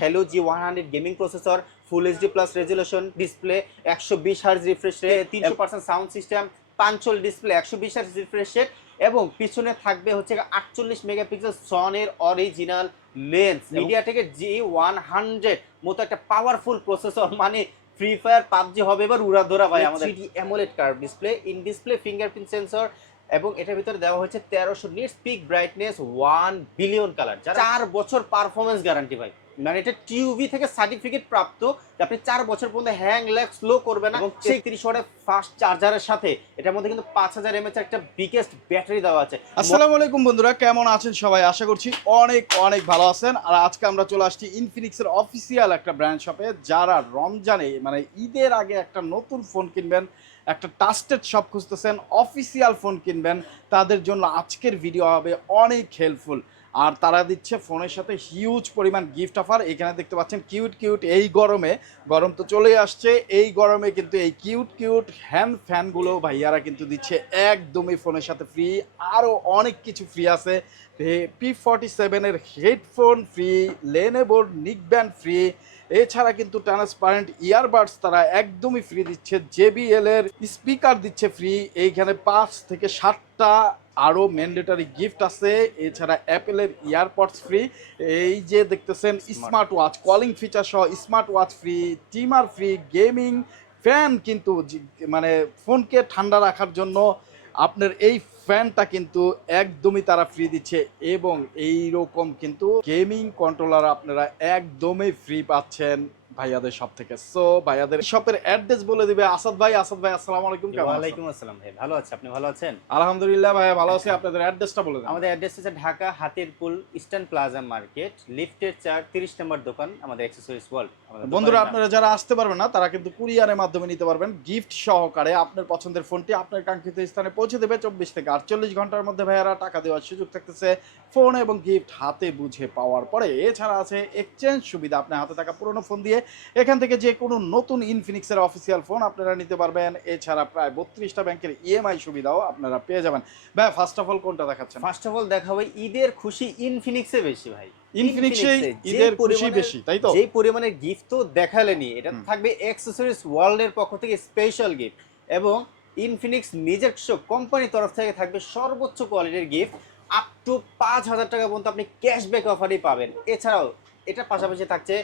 Helio G one hundred gaming processor full HD plus resolution display একশো বিশ hertz refresh rate তিনশো percent sound system punch hole display একশো বিশ hertz refresh rate এবং পিছনে থাকবে হচ্ছে আটচল্লিশ মেগাপিক্সেল সনের অরিজিনাল লেন্স মিডিয়াটেকের জি ওয়ান হান্ড্রেড মতো একটা পাওয়ারফুল প্রসেসর মানে ফ্রি ফায়ার পাবজি হবে এবার উড়াধরা ভাই আমাদের। AMOLED curve display in display fingerprint sensor এবং এটার ভিতরে দেওয়া হয়েছে তেরোশো nits peak brightness one billion colour চার বছর পারফরমেন্স গ্যারান্টি ভাই। মানে এটা টিউবি থেকে সার্টিফিকেট প্রাপ্ত আপনি চার বছর পর্যন্ত হ্যাং ল্যাগ স্লো করবে না এবং সেই তিরিশ ওয়াটের ফাস্ট চার্জারের সাথে এটার মধ্যে কিন্তু পাঁচ হাজার এমএচ একটা বিগেস্ট ব্যাটারি দেওয়া আছে। আসসালামু আলাইকুম বন্ধুরা কেমন আছেন সবাই? আশা করছি অনেক অনেক ভালো আছেন। আর আজকে আমরা চলে আসছি ইনফিনিক্সের অফিসিয়াল একটা ব্র্যান্ড শপে যারা রমজানে মানে ঈদের আগে একটা নতুন ফোন কিনবেন একটা টাস্টেড শপ খুঁজতেছেন অফিসিয়াল ফোন কিনবেন তাদের জন্য আজকের ভিডিও হবে অনেক হেল্পফুল আর তারা দিচ্ছে ফোনের সাথে হিউজ পরিমাণ গিফট অফার এখানে দেখতে পাচ্ছেন কিউট কিউট এই গরমে, গরম তো চলেই আসছে, এই গরমে কিন্তু এই কিউট কিউট হ্যান্ড ফ্যানগুলো ভাইয়ারা কিন্তু দিচ্ছে একদমই ফোনের সাথে ফ্রি আরও অনেক কিছু ফ্রি আছে। পি ফর্টি সেভেনের হেডফোন ফ্রি লেনেবোর নিক ব্যান্ড ফ্রি এছাড়া কিন্তু ট্রান্সপারেন্ট ইয়ারবাডস তারা একদমই ফ্রি দিচ্ছে জেবিএল এর স্পিকার দিচ্ছে ফ্রি এইখানে পাঁচ থেকে সাতটা আরও ম্যান্ডেটারি গিফট আছে এছাড়া অ্যাপেলের ইয়ারপডস ফ্রি এই যে দেখতেছেন স্মার্ট ওয়াচ কলিং ফিচার সহ smart watch free trimmer free gaming fan কিন্তু মানে ফোনকে ঠান্ডা রাখার জন্য আপনার এই ফ্যানটা কিন্তু একদমই তারা ফ্রি দিচ্ছে এবং এই রকম কিন্তু গেমিং কন্ট্রোলার আপনারা একদমই ফ্রি পাচ্ছেন। ভাইয়াদের শপ থেকে। সো ভাইয়াদের শপের অ্যাড্রেস বলে দিবে আসাদ ভাই। আসাদ ভাই আসসালামু আলাইকুম কেমন আছেন? ওয়ালাইকুম আসসালাম ভাই ভালো আছে আপনি ভালো আছেন? আলহামদুলিল্লাহ ভাই ভালো আছি। আপনাদের অ্যাড্রেসটা বলে দেন। আমাদের অ্যাড্রেস হচ্ছে Dhaka Hatirpool Eastern Plaza market লিফটের চার তিরিশ নম্বর দোকান আমাদের অ্যাক্সেসরিজ ওয়ার্ল্ড বন্ধুরা আপনারা যারা আসতে পারবেন না তারা কিন্তু কুরিয়ারের মাধ্যমে নিতে পারবেন। গিফট সহকারে আপনার পছন্দের ফোনটি আপনার কাঙ্ক্ষিত স্থানে পৌঁছে দেবে চব্বিশ থেকে আটচল্লিশ ঘণ্টার মধ্যে ভাইয়ারা টাকা দেওয়ার সুযোগ থাকতেছে। ফোন এবং গিফট হাতে বুঝে পাওয়ার পরে এছাড়া আছে এক্সচেঞ্জ সুবিধা। আপনার হাতে থাকা পুরনো ফোন দিয়ে এখান থেকে যে কোনো নতুন ইনফিনিক্সের অফিসিয়াল ফোন আপনারা নিতে পারবেন। এছাড়া প্রায় বত্রিশটা ব্যাংকের ইএমআই সুবিধাও আপনারা পেয়ে যাবেন। ভাই ফার্স্ট অফ অল কোনটা দেখাচ্ছেন? ফার্স্ট অফ অল দেখা হবে ঈদের খুশি ইনফিনিক্সে বেশি ভাই। ইনফিনিক্সে ঈদের খুশি বেশি তাই তো? যে পরিমাণে গিফট তো দেখালেনি এটা থাকবে অ্যাক্সেসরিজ ওয়ার্ল্ডের পক্ষ থেকে স্পেশাল গিফট এবং ইনফিনিক্স নিজস্ব কোম্পানির তরফ থেকে থাকবে সর্বোচ্চ কোয়ালিটির গিফট আপ টু পাঁচ হাজার টাকা পর্যন্ত আপনি ক্যাশব্যাক অফারই পাবেন। এছাড়াও এটার পাশাপাশি থাকছে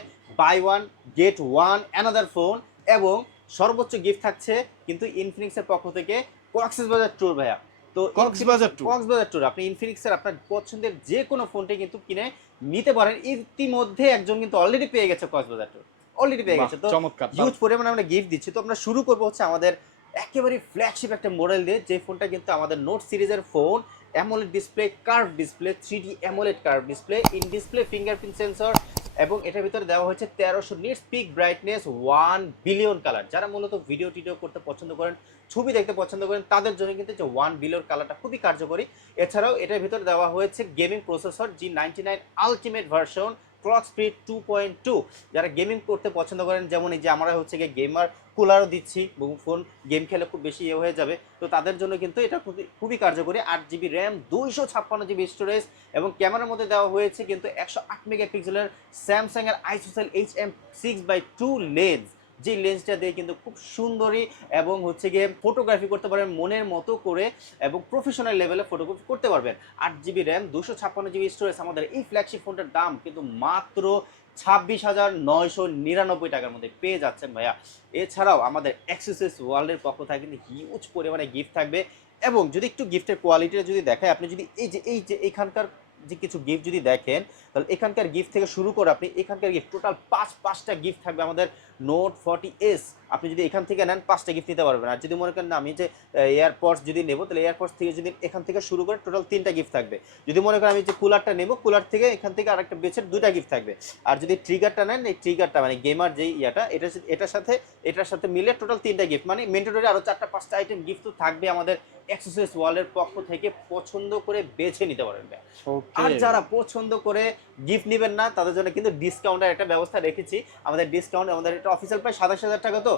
buy one get one another phone এবং সর্বোচ্চ গিফট থাকছে কিন্তু ইনফিনিক্সের পক্ষ থেকে কক্সেস বাজার ট্যুর ভাইয়া। তো কক্সবাজার tour? কক্সবাজার ট্যুর আপনি ইনফিনিক্সের আপনার পছন্দের যে কোনো ফোনটি কিন্তু কিনে নিতে পারেন। ইতিমধ্যে একজন কিন্তু অলরেডি পেয়ে গেছে কক্সবাজার ট্যুর অলরেডি পেয়ে গেছে। তো চমৎকার। হিউজ পরিমাণে আমরা গিফট দিচ্ছি। তো আমরা শুরু করব হচ্ছে আমাদের একেবারে ফ্ল্যাগশিপ একটা মডেল দিয়ে যে ফোনটা কিন্তু আমাদের নোট সিরিজের phone AMOLED display curve display three D AMOLED curve display in display fingerprint sensor এবং এটার ভিতরে দেওয়া হয়েছে তেরোশো nits peak brightness one billion colour যারা মূলত ভিডিও টিডিও করতে পছন্দ করেন, ছবি দেখতে পছন্দ করেন, তাদের জন্য কিন্তু যে ওয়ান বিলিয়ন কালারটা খুবই কার্যকরী। এছাড়াও এটার ভিতরে দেওয়া হয়েছে gaming processor G ninety nine ultimate version clock speed two point two যারা গেমিং করতে পছন্দ করেন, যেমন এই যে আমরা হচ্ছে গিয়ে গেমার কুলারও দিচ্ছি ফোন গেম খেলে খুব বেশি ইয়ে হয়ে যাবে। তো তাদের জন্য কিন্তু এটা খুবই খুবই কার্যকরী। আট জিবি র্যাম দুইশো ছাপ্পান্ন জিবি স্টোরেজ এবং ক্যামেরার মধ্যে দেওয়া হয়েছে কিন্তু একশো আট মেগাপিক্সেলের স্যামসাং এর ISOCELL H M six by two lens যে লেন্সটা দিয়ে কিন্তু খুব সুন্দরী এবং হচ্ছে গিয়ে ফটোগ্রাফি করতে পারেন, মনের মতো করে এবং প্রফেশনাল লেভেলে ফটোগ্রাফি করতে পারবেন। আট জিবি র্যাম দুশো ছাপ্পান্ন জিবি স্টোরেজ আমাদের এই ফ্ল্যাগশিপ ফোনটার দাম কিন্তু মাত্র ছাব্বিশ হাজার নয়শো নিরানব্বই টাকার মধ্যে পেয়ে যাচ্ছেন ভাইয়া। এছাড়াও আমাদের অ্যাক্সেসরিজ ওয়ার্ল্ডের পক্ষ থেকে কিন্তু হিউজ পরিমাণে গিফট থাকবে এবং যদি একটু গিফটের কোয়ালিটিটা যদি দেখায়, আপনি যদি এই যে এই যে এখানকার যে কিছু গিফট যদি দেখেন তাহলে এখানকার গিফট থেকে শুরু করে আপনি এখানকার গিফট টোটাল পাঁচ পাঁচটা গিফট থাকবে আমাদের নোট ফর্টি এস আপনি যদি এখান থেকে নেন পাঁচটা গিফট নিতে পারবেন। আর যদি মনে করেন আমি যে এয়ারপডস যদি নেব তাহলে এয়ারপডস থেকে যদি এখান থেকে শুরু করে টোটাল তিনটা গিফট থাকবে। যদি মনে করেন আমি যে কুলারটা নেব কুলার থেকে এখান থেকে আরেকটা বেছের দুইটা গিফট থাকবে। আর যদি ট্রিগারটা নেন এই ট্রিগারটা মানে গেমার যেই ইয়াটা এটা এটার সাথে এটার সাথে মিলে টোটাল তিনটা গিফট মানে মেন্টোরি আরও চারটা পাঁচটা আইটেম গিফট তো থাকবে আমাদের অ্যাক্সেসরিজ ওয়ালের পক্ষ থেকে পছন্দ করে বেছে নিতে পারবেন আর যারা পছন্দ করে গিফট নেবেন না, তাদের জন্য কিন্তু ডিসকাউন্টের একটা ব্যবস্থা রেখেছি। আমাদের ডিসকাউন্ট আমাদের একটা অফিসিয়াল প্রায় সাতাশ হাজার টাকা তো।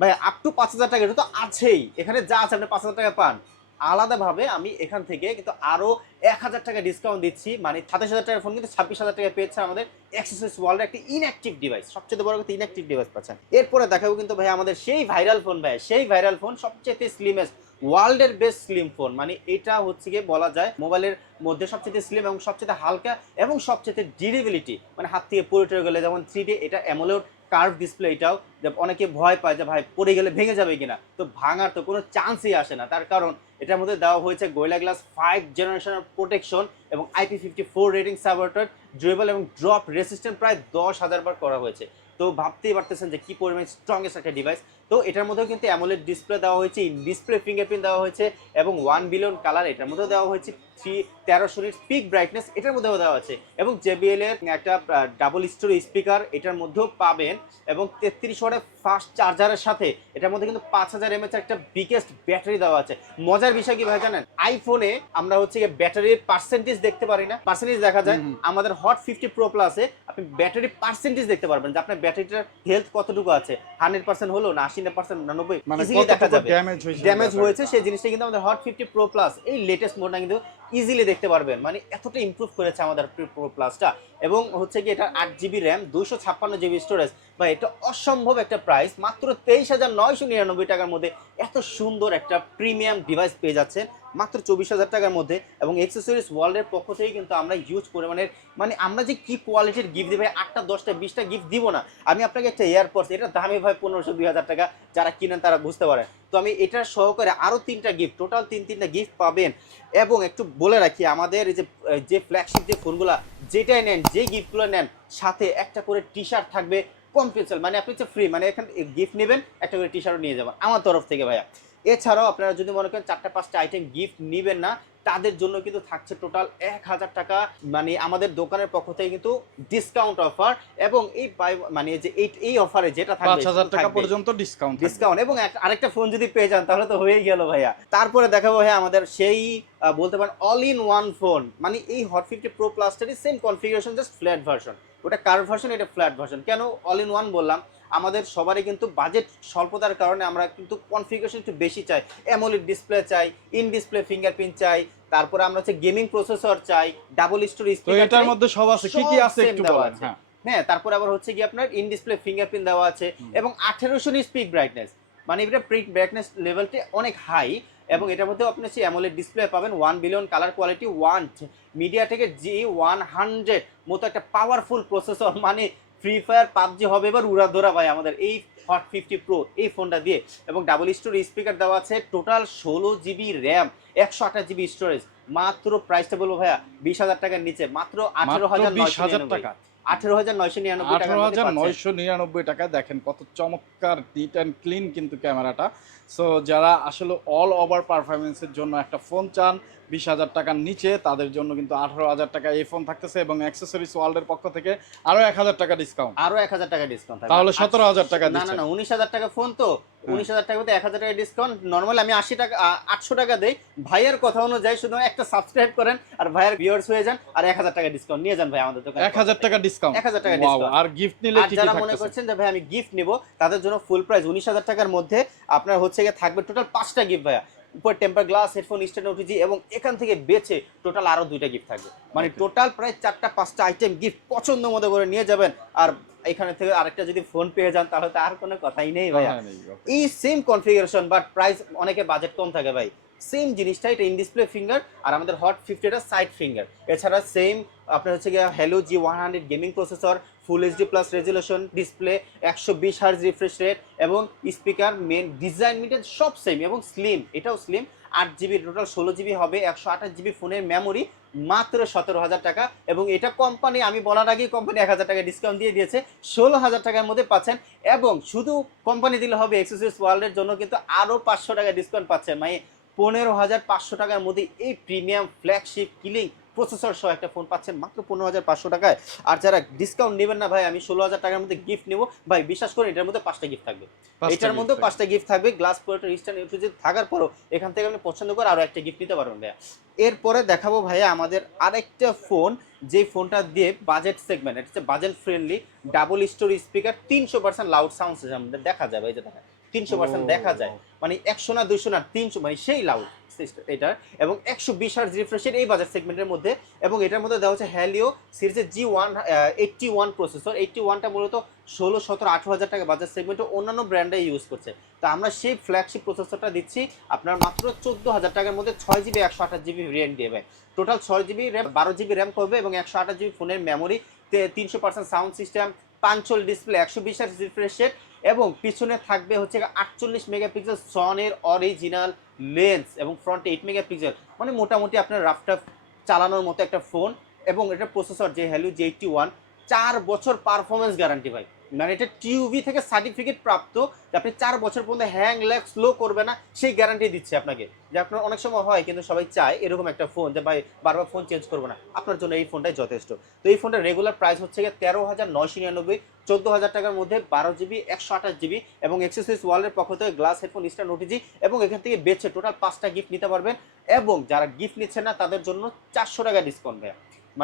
ভাই আপ টু পাঁচ হাজার টাকা, এটা তো আছেই। এখানে যা আছে আপনি পাঁচ হাজার টাকা পান। আলাদাভাবে আমি এখান থেকে কিন্তু আরও এক হাজার টাকা ডিসকাউন্ট দিচ্ছি। মানে সাতাশ হাজার টাকার ফোন কিন্তু ছাব্বিশ হাজার টাকা পেয়েছে আমাদের এক্সেসরিজ ওয়ার্ল্ডের একটি ইনঅ্যাক্টিভ ডিভাইস সবচেয়ে বড় কথা ইনঅ্যাক্টিভ ডিভাইস পাচ্ছেন। এরপরে দেখাবো কিন্তু ভাই, আমাদের সেই ভাইরাল ফোন ভাই, সেই ভাইরাল ফোন সবচেয়ে স্লিমেস্ট ওয়ার্ল্ডের বেস্ট স্লিম ফোন মানে এটা হচ্ছে গিয়ে বলা যায় মোবাইলের মধ্যে সবচেয়ে স্লিম এবং সবচেয়ে হালকা এবং সবচেয়ে ডিউরেবিলিটি মানে হাত থেকে পড়ে টরে গেলে যেমন থ্রি ডি এটা অ্যামোলেড কার্ভ ডিসপ্লে এটাও যে অনেকে ভয় পায় যে ভাই পড়ে গেলে ভেঙে যাবে কিনা। তো ভাঙার তো কোনো চান্সই আসে না। তার কারণ এটার মধ্যে দেওয়া হয়েছে গোয়েলা গ্লাস ফাইভ জেনারেশনের প্রোটেকশন এবং IP fifty four rating supported durable এবং ড্রপ রেসিস্ট্যান্ট প্রায় দশ হাজার বার করা হয়েছে। তো ভাবতেই পারতেছেন যে কী পরিমাণ স্ট্রংগেস্ট একটা ডিভাইস তো এটার মধ্যেও কিন্তু অ্যামোলেড ডিসপ্লে দেওয়া হয়েছে ডিসপ্লে ফিঙ্গারপ্রিন্ট দেওয়া হয়েছে এবং ওয়ান বিলিয়ন কালার এটার মধ্যেও দেওয়া হয়েছে থ্রি তেরোশো নিট পিক ব্রাইটনেস এটার মধ্যেও দেওয়া আছে। এবং জেবিএল এর একটা ডাবল স্টোরি স্পিকার এটার মধ্যেও পাবেন এবং তেত্রিশ ওয়াটের ফাস্ট চার্জারের সাথে এটার মধ্যে কিন্তু পাঁচ হাজার এমএচ একটা বিগেস্ট ব্যাটারি দেওয়া আছে। মজার বিষয় কি ভাই জানেন? আইফোনে আমরা হচ্ছে গিয়ে ব্যাটারির পার্সেন্টেজ দেখতে পারি না। পার্সেন্টেজ দেখা যায়। আমাদের হট ফিফটি প্রো প্লাসে আপনি ব্যাটারি পার্সেন্টেজ দেখতে পারবেন যে আপনার ব্যাটারিটার হেলথ কতটুকু আছে। হান্ড্রেড পার্সেন্ট হলো না আশি পার্সেন্ট না নব্বই? মানে দেখা যাবে। ড্যামেজ হয়েছে সেই জিনিসটা কিন্তু আমাদের হট ফিফটি প্রো প্লাস এই লেটেস্ট মডেলটা কিন্তু ইজিলি দেখতে পারবেন। মানে এতটা ইম্প্রুভ করেছে আমাদের প্রো প্লাসটা এবং হচ্ছে কি এটা আট জিবি র্যাম দুশো ছাপ্পান্ন জিবি স্টোরেজ বা এটা অসম্ভব একটা প্রাইস মাত্র তেইশ হাজার নয়শো নিরানব্বই টাকার মধ্যে এত সুন্দর একটা প্রিমিয়াম ডিভাইস পেয়ে যাচ্ছেন। মাত্র চব্বিশ হাজার টাকার মধ্যে এবং এক্সেসরিজ ওয়ার্ল্ডের পক্ষ থেকে কিন্তু আমরা ইউজ পরিমাণের মানে আমরা যে কি কোয়ালিটির গিফট ভাই আটটা, দশটা, বিশটা গিফট দিব না। আমি আপনাকে একটা এয়ারপোর্টস এটা দামি ভাই পনেরোশো, দুই হাজার টাকা, যারা কিনেন তারা বুঝতে পারেন। তো আমি এটার সহকারে আরও তিনটা গিফট টোটাল তিন, তিনটা গিফট পাবেন। এবং একটু বলে রাখি, আমাদের যে যে ফ্ল্যাগশিপ যে ফোনগুলো যেটাই নেন, যে গিফটগুলো নেন, সাথে একটা করে টি শার্ট থাকবে কম্পিউটার মানে আপনি হচ্ছে ফ্রি মানে এখানে গিফট নেবেন, একটা করে টি শার্টও নিয়ে যাবেন, আমার তরফ থেকে ভাইয়া। এছাড়াও আপনারা যদি মনে করেন চারটা পাঁচটা আইটেম গিফট নেবেন না তাদের জন্য কিন্তু থাকছে টোটাল এক হাজার টাকা মানে আমাদের দোকানের পক্ষ থেকে কিন্তু ডিসকাউন্ট অফার এবং এই মানে যে এই অফারে যেটা পাঁচ থাকবে হাজার টাকা পর্যন্ত ডিসকাউন্ট ডিসকাউন্ট এবং আরেকটা ফোন যদি পেয়ে যান তাহলে তো হয়েই গেল ভাইয়া। তারপরে দেখাবো ভাইয়া আমাদের সেই বলতে পারেন অল ইন ওয়ান ফোন মানে এই Hot fifty pro প্লাসটারই same configuration just flat version ওটা কার ভার্সন এটা ফ্ল্যাট ভার্সন কেন? অল ইন ওয়ান বললাম। আমাদের সবারই কিন্তু বাজেট স্বল্পতার কারণে আমরা কিন্তু কনফিগারেশন একটু বেশি চাই। অ্যামোলেড ডিসপ্লে চাই ইন ডিসপ্লে ফিঙ্গারপ্রিন্ট চাই তারপরে আমরা হচ্ছে গেমিং প্রসেসর চাই ডাবল স্টোরি এটার মধ্যে সব আছে কি কি আছে একটু বলেন হ্যাঁ। হ্যাঁ তারপর আবার হচ্ছে কি আপনার ইন ডিসপ্লে ফিঙ্গারপ্রিন্ট দেওয়া আছে। এবং আঠেরোশো স্পিড ব্রাইটনেস মানে এটা প্রিন্ট ব্রাইটনেস লেভেলটি অনেক হাই এবং এটার মধ্যে আপনি হচ্ছে অ্যামোলেড ডিসপ্লে পাবেন one billion colour quality one media থেকে জি ওয়ান হান্ড্রেড মতো একটা পাওয়ারফুল প্রসেসর মানে ফ্রি ফায়ার পাবজি হবে এবার উড়াধরা ভাই আমাদের এই হট ফিফটি প্রো এই ফোনটা দিয়ে। এবং ডাবল স্টোর স্পিকার দেওয়া আছে টোটাল ষোলো জিবি র্যাম একশো আঠাশ জিবি স্টোরেজ মাত্র প্রাইসটা বলব ভাইয়া বিশ হাজার টাকার নিচে মাত্র আঠারো হাজার বিশ হাজার টাকা। আঠেরো হাজার নয়শো নিরানব্বই আঠারো হাজার নয়শো নিরানব্বই টাকা দেখেন কত চমৎকার নিট অ্যান্ড ক্লিন কিন্তু ক্যামেরাটা। সো যারা আসলে অল ওভার পারফরমেন্সের জন্য একটা ফোন চান বিশ হাজার টাকার নিচে তাদের জন্য কিন্তু আঠারো হাজার টাকা এই ফোন থাকতেছে এবং অ্যাক্সেসরিজ ওয়ার্ল্ডের পক্ষ থেকে আরও এক হাজার টাকা ডিসকাউন্ট আরও এক হাজার টাকা ডিসকাউন্ট তাহলে সতেরো হাজার টাকা না না উনিশ হাজার টাকা ফোন তো উনিশ হাজার টাকা এক হাজার টাকা ডিসকাউন্ট নর্মালি আমি আশি টাকা আটশো টাকা দেই ভাইয়ের কথা অনুযায়ী শুধু একটা সাবস্ক্রাইব করেন আর ভাইয়ের ভিউয়ার্স হয়ে যান আর এক হাজার টাকা ডিসকাউন্ট নিয়ে যান ভাই আমাদের দোকানে এক হাজার টাকা ডিসকাউন্ট 1000 টাকা Wow, discount। আর গিফট নিলে যারা মনে করছেন যে ভাই আমি গিফট নিব তাদের জন্য ফুল প্রাইস উনিশ হাজার টাকার মধ্যে আপনার হচ্ছে গিয়ে থাকবে টোটাল পাঁচটা গিফট ভাইয়া উপর temper glass headphone stand OTG এবং এখান থেকে বেছে টোটাল আরও দুইটা গিফট থাকবে। মানে টোটাল প্রায় চারটা পাঁচটা আইটেম গিফট পছন্দ মতো করে নিয়ে যাবেন। আর এখানে থেকে আরেকটা যদি ফোন পেয়ে যান তাহলে তো আর কোনো কথাই নেই ভাই এই সেম কনফিগারেশন বাট প্রাইস অনেকে বাজেট কম থাকে ভাই। সেম জিনিসটা, এটা ইন ডিসপ্লে ফিঙ্গার আর আমাদের হট ফিফটিটা সাইড ফিঙ্গার এছাড়া সেম আপনার হচ্ছে গিয়ে Helio G one hundred gaming processor full HD plus resolution display একশো বিশ হার্জ রিফ্রেশ রেট এবং স্পিকার মেন ডিজাইন মিটেড সব সেম এবং স্লিম এটাও স্লিম আট জিবি টোটাল ষোলো জিবি হবে, একশো আঠাশ জিবি ফোনের মেমোরি মাত্র সতেরো হাজার টাকা এবং এটা কোম্পানি আমি বলার আগেই কোম্পানি এক হাজার টাকা ডিসকাউন্ট দিয়ে দিয়েছে, ষোলো হাজার টাকার মধ্যে পাচ্ছেন এবং শুধু কোম্পানি দিলে হবে এক্সেসরিজ ওয়ার্ল্ডের জন্য কিন্তু আরও পাঁচশো টাকা ডিসকাউন্ট পাচ্ছেন। মানে পনেরো হাজার পাঁচশো টাকার মধ্যে এই প্রিমিয়াম ফ্ল্যাগশিপ কিলিং প্রসেসর সহ একটা ফোন পাচ্ছেন মাত্র পনেরো হাজার পাঁচশো টাকায়। আর যারা ডিসকাউন্ট নেবেন না ভাই আমি ষোলো হাজার টাকার মধ্যে গিফট নেব। ভাই বিশ্বাস করেন এটার মধ্যে পাঁচটা গিফট থাকবে। এটার মধ্যে। পাঁচটা গিফট থাকবে। গ্লাস প্রোডাক্ট ইস্টার্ন ইউটিউব থাকার পরও এখান থেকে আপনি পছন্দ করে আরও একটা গিফট নিতে পারবেন ভাইয়া। এরপরে দেখাবো ভাইয়া আমাদের আরেকটা ফোন যে ফোনটা দিয়ে বাজেট সেগমেন্ট এটা হচ্ছে budget friendly double stereo speaker তিনশো পার্সেন্ট লাউড সাউন্ড সিস্টেম দেখা যাবে এই যে দেখা তিনশো পার্সেন্ট দেখা যায়। মানে একশো না দুইশো না তিনশো মানে সেই লাউড এটা। এবং একশো বিশ হার্জ রিফ্রেশের এই বাজার সেগমেন্টের মধ্যে। এবং এটার মধ্যে দেওয়া হচ্ছে হ্যালিও সিরিজের G one eighty one processor eighty ওয়ানটা মূলত ষোলো সতেরো আঠারো হাজার টাকা বাজার সেগমেন্টে অন্যান্য ব্র্যান্ডে ইউজ করছে। তো আমরা সেই ফ্ল্যাগশিপ প্রসেসরটা দিচ্ছি আপনার মাত্র চোদ্দ হাজার টাকার মধ্যে ছয় জিবি একশো আঠাশ জিবি ভেরিয়েন্ট দেবে টোটাল ছয় জিবি র্যাম বারো জিবি র্যাম করবে এবং একশো আঠাশ জিবি ফোনের মেমোরি তিনশো percent sound system punch hole display একশো বিশ আর রিফ্রেশ রেট এবং পিছনে থাকবে হচ্ছে আটচল্লিশ মেগাপিক্সেল সনের অরিজিনাল লেন্স এবং ফ্রন্ট এইট মেগাপিক্সেল মানে মোটামুটি আপনার রাফটাফ চালানোর মতো একটা ফোন এবং এটা প্রসেসর যে হ্যালু জি এইটটি ওয়ান চার বছর পারফরমেন্স গ্যারান্টি ভাই। মানে এটা টিউবি থেকে সার্টিফিকেট প্রাপ্ত যে আপনি চার বছর পর্যন্ত হ্যাং ল্যাগ স্লো করবে না, সেই গ্যারান্টি দিচ্ছে আপনাকে। যে আপনার অনেক সময় হয় কিন্তু সবাই চায় এরকম একটা ফোন যে ভাই বারবার ফোন চেঞ্জ করব না। আপনার জন্য এই ফোনটাই যথেষ্ট। তো এই ফোনটার রেগুলার প্রাইস হচ্ছে গিয়ে তেরো হাজার নয়শো নিরানব্বই, চোদ্দ হাজার টাকার মধ্যে বারো জিবি একশো আঠাশ জিবি এবং এক্সেসরিজ ওয়ালের পক্ষ থেকে গ্লাস হেডফোন স্টার নোটিজি এবং এখান থেকে বেছে টোটাল পাঁচটা গিফট নিতে পারবেন এবং যারা গিফট নিচ্ছেন না তাদের জন্য চারশো টাকা ডিসকাউন্ট ভাইয়া।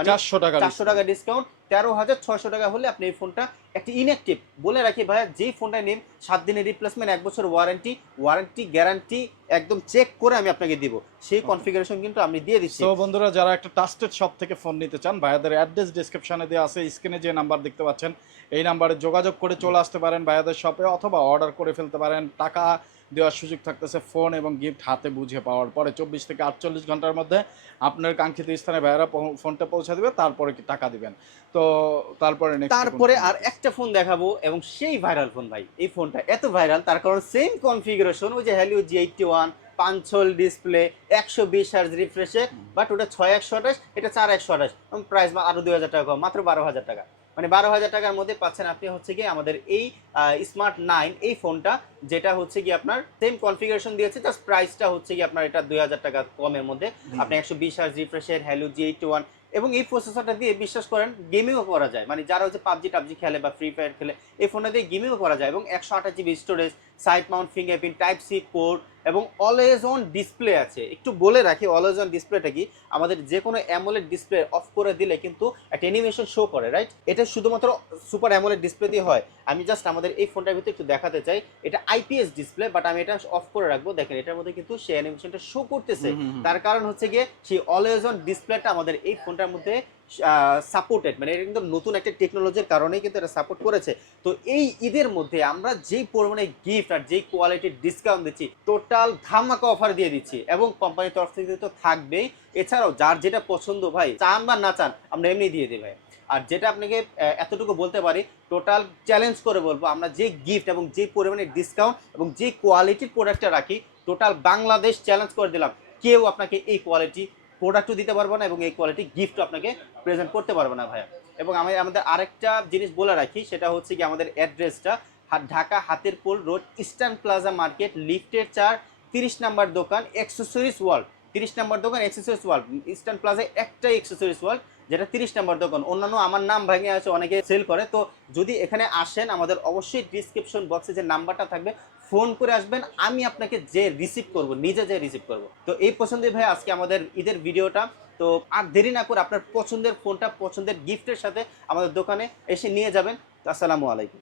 চারশো টাকা চারশো টাকা ডিসকাউন্ট তেরো হাজার ছয়শো টাকা হলে আপনি এই ফোনটা একটি ইনঅ্যাক্টিভ বলে রাখি ভাইয়া ফোনটা নিন সাত দিনের রিপ্লেসমেন্ট এক বছর ওয়ারেন্টি ওয়ারেন্টি গ্যারান্টি একদম চেক করে আমি আপনাকে দিব। সেই কনফিগারেশন কিন্তু আমি দিয়ে দিচ্ছি। তো বন্ধুরা যারা একটা ট্রাস্টেড শপ থেকে ফোন নিতে চান ভাইয়াদের অ্যাড্রেস ডিসক্রিপশনে দেওয়া আছে স্ক্রিনে যে নাম্বার দেখতে পাচ্ছেন এই নাম্বারে যোগাযোগ করে চলে আসতে পারেন ভাইয়াদের শপে অথবা অর্ডার করে ফেলতে পারেন। টাকা দেওয়ার সুযোগ থাকতেছে ফোন এবং গিফট হাতে বুঝে পাওয়ার পরে চব্বিশ থেকে আটচল্লিশ ঘণ্টার মধ্যে আপনার কাঙ্ক্ষিত স্থানে ভাইয়ারা ফোনটা পৌঁছে দেবে তারপরে কি টাকা দিবেন। তো তারপরে তারপরে আর একটা ফোন দেখাবো এবং সেই ভাইরাল ফোন ভাই এই ফোনটা এত ভাইরাল তার কারণ সেম কনফিগারেশন ওই যে Helio G eighty one punch hole display একশো বিশ হার্জ রিফ্রেশে বাট ওটা ছয় একশো আঠাশ এটা চার একশো আঠাশ প্রাইস আরও দুই হাজার টাকা কম মাত্র বারো হাজার টাকা। মানে বারো হাজার টাকার মধ্যে পাচ্ছেন আপনি হচ্ছে কি আমাদের এই স্মার্ট নাইন এই ফোনটা যেটা হচ্ছে কি আপনার সেম কনফিগারেশন দিয়েছে জাস্ট প্রাইসটা হচ্ছে কি আপনার এটা দুই হাজার টাকা কমের মধ্যে। আপনি একশো বিশ হার্জ রিফ্রেশের হ্যালো জি এইট ওয়ান এবং এই প্রসেসরটা দিয়ে বিশ্বাস করেন গেমিংও করা যায়। মানে যারা হচ্ছে পাবজি টাবজি খেলে বা ফ্রি ফায়ার খেলে এই ফোনটা দিয়ে গেমিংও করা যায় এবং একশো আঠাশ GB storage side mount fingerprint type C cord এবং অলওয়েজ অন ডিসপ্লে আছে। একটু বলে রাখি অলওয়েজ অন ডিসপ্লেটা কি? আমাদের যে কোনো অ্যামোলেড ডিসপ্লে অফ করে দিলে কিন্তু একটা অ্যানিমেশন শো করে রাইট এটা শুধুমাত্র সুপার অ্যামোলেড ডিসপ্লে দিয়ে হয়। আমি জাস্ট আমাদের এই ফোনটার ভিতরে একটু দেখাতে চাই। এটা আইপিএস ডিসপ্লে বাট আমি এটা অফ করে রাখব। দেখেন এটার মধ্যে কিন্তু সেই অ্যানিমেশনটা শো করতেছে। তার কারণ হচ্ছে গিয়ে সেই অলওয়েজ অন ডিসপ্লেটা আমাদের এই ফোনটার মধ্যে সাপোর্টেড মানে এটা কিন্তু নতুন একটা টেকনোলজির কারণেই কিন্তু এটা সাপোর্ট করেছে। তো এই ঈদের মধ্যে আমরা যেই পরিমাণে গিফট আর যেই কোয়ালিটির ডিসকাউন্ট দিচ্ছি টোটাল ধামাকা অফার দিয়ে দিচ্ছি এবং কোম্পানির তরফ থেকে তো থাকবেই। এছাড়াও যার যেটা পছন্দ ভাই, চান বা না চান, আমরা এমনি দিয়ে ভাই। আর যেটা আপনাকে এতটুকু বলতে পারি টোটাল চ্যালেঞ্জ করে বলব, আমরা যে গিফট এবং যে পরিমাণে ডিসকাউন্ট এবং যে কোয়ালিটির প্রোডাক্টটা রাখি টোটাল বাংলাদেশ চ্যালেঞ্জ করে দিলাম। কেউ আপনাকে এই কোয়ালিটি প্রোডাক্টও দিতে পারব না এবং এই কোয়ালিটি গিফটও আপনাকে প্রেজেন্ট করতে পারব না ভাইয়া। এবং আমি আমাদের আরেকটা জিনিস বলে রাখি, সেটা হচ্ছে কি আমাদের অ্যাড্রেসটা Dhaka Hatirpool road Eastern Plaza market লিফটের চার তিরিশ নাম্বার দোকান এক্সেসরিজ ওয়ার্ল্ড তিরিশ নাম্বার দোকান এক্সেসরিজ ওয়ার্ল্ড ইস্টার্ন প্লাজায় একটাই এক্সেসরিজ ওয়ার্ল্ড যেটা তিরিশ নাম্বার দোকান। অন্যান্য আমার নাম ভাঙে আছে, অনেকে সেল করে। তো যদি এখানে আসেন, আমাদের অবশ্যই ডিসক্রিপশন বক্সে যে নাম্বারটা থাকবে ফোন করে আসবেন, আমি আপনাকে যে রিসিভ করব, নিজে যে রিসিভ করব। তো এই পছন্দের ভাই, আজকে আমাদের ঈদের ভিডিওটা, তো আর দেরি না করে আপনার পছন্দের ফোনটা, পছন্দের গিফটের সাথে আমাদের দোকানে এসে নিয়ে যাবেন। আসসালামু আলাইকুম।